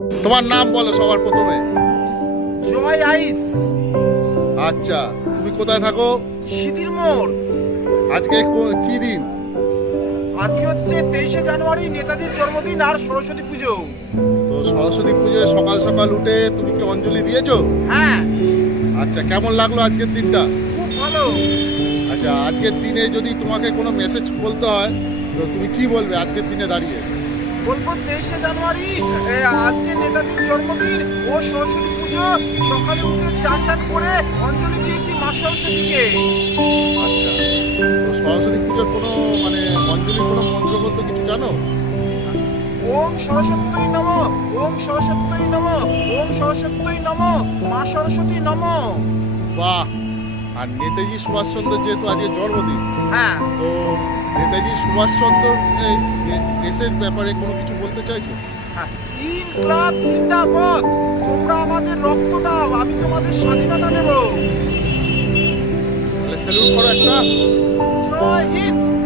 তোমার নাম বলো সবার প্রথমে। জয় আইস। আচ্ছা, তুমি কোথায় থাকো? সিদির মোড়। আজকে কি দিন? আজকে হচ্ছে 23শে জানুয়ারি, নেতাজির জন্মদিন আর সরস্বতী পুজো। তো সরস্বতী পুজোয় সকাল সকাল উঠে তুমি কি অঞ্জলি দিয়েছো? হ্যাঁ, আচ্ছা, কেমন লাগলো আজকের দিনটা? খুব ভালো। আচ্ছা, আজকের দিনে যদি তোমাকে কোনো মেসেজ বলতে হয় তো তুমি কি বলবে আজকের দিনে দাঁড়িয়ে? বলবো 23শে জানুয়ারি আজকে নেতাজির জন্মদিন ও সরস্বতী পুজো। সকালে উঠে চান টান করে অঞ্জলি দিয়েছি মা সরস্বতীকে। আচ্ছা, তো সরস্বতী পুজোর কোনো মানে অঞ্জলির কোনো মন্ত্রবদ্ধ কিছু জানো? ওম সরস্বত্যই নমঃ, ওম সরস্বত্যই নমঃ, ওম সরস্বত্যই নমঃ, মা সরস্বতী নমঃ। বাহ! আর নেতাজি সুভাষচন্দ্র যেহেতু আজকে জন্মদিন, হ্যাঁ, তো নেতাজি সুভাষচন্দ্র দেশের ব্যাপারে কোনো কিছু বলতে চাইছো? ইনকলাব জিন্দাবাদ। তোমরা আমাদের রক্ত দাও, আমি তোমাদের স্বাধীনতা দেব। তাহলে স্যালুট করো একটা। জয় হিন্দ।